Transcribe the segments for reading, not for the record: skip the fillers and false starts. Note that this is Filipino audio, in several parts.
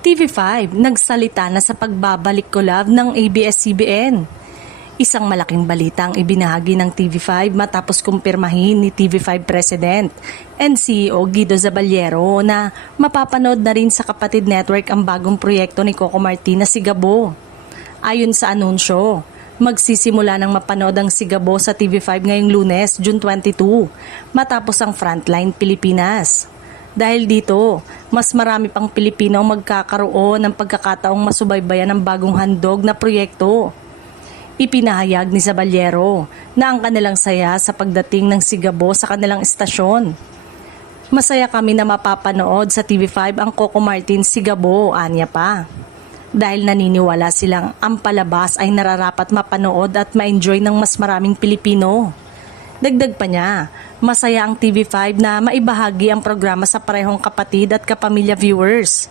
TV5 nagsalita na sa pagbabalik collab ng ABS-CBN. Isang malaking balita ang ibinahagi ng TV5 matapos kumpirmahin ni TV5 President and CEO Guido Zaballero na mapapanood na rin sa kapatid network ang bagong proyekto ni Coco Martin na Sigabo. Ayon sa anunsyo, magsisimula ng mapanood ang Sigabo sa TV5 ngayong Lunes, June 22, matapos ang Frontline Pilipinas. Dahil dito, mas marami pang Pilipino ang magkakaroon ng pagkakataong masubaybayan ng bagong handog na proyekto. Ipinahayag ni Zaballero na ang kanilang saya sa pagdating ng Sigabo sa kanilang istasyon. Masaya kami na mapapanood sa TV5 ang Coco Martin Sigabo, anya pa. Dahil naniniwala silang ang palabas ay nararapat mapanood at ma-enjoy ng mas maraming Pilipino. Dagdag pa niya, masaya ang TV5 na maibahagi ang programa sa parehong kapatid at kapamilya viewers.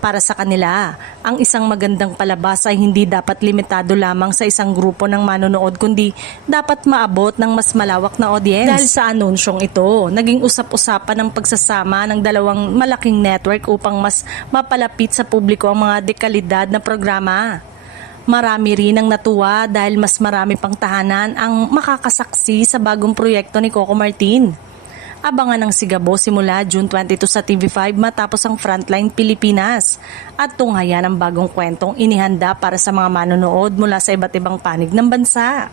Para sa kanila, ang isang magandang palabas ay hindi dapat limitado lamang sa isang grupo ng manonood kundi dapat maabot ng mas malawak na audience. Dahil sa anunsyong ito, naging usap-usapan ang pagsasama ng dalawang malaking network upang mas mapalapit sa publiko ang mga dekalidad na programa. Marami rin ang natuwa dahil mas marami pang tahanan ang makakasaksi sa bagong proyekto ni Coco Martin. Abangan ang Sigabo simula June 22 sa TV5 matapos ang Frontline Pilipinas at tunghayan ang bagong kwentong inihanda para sa mga manonood mula sa iba't ibang panig ng bansa.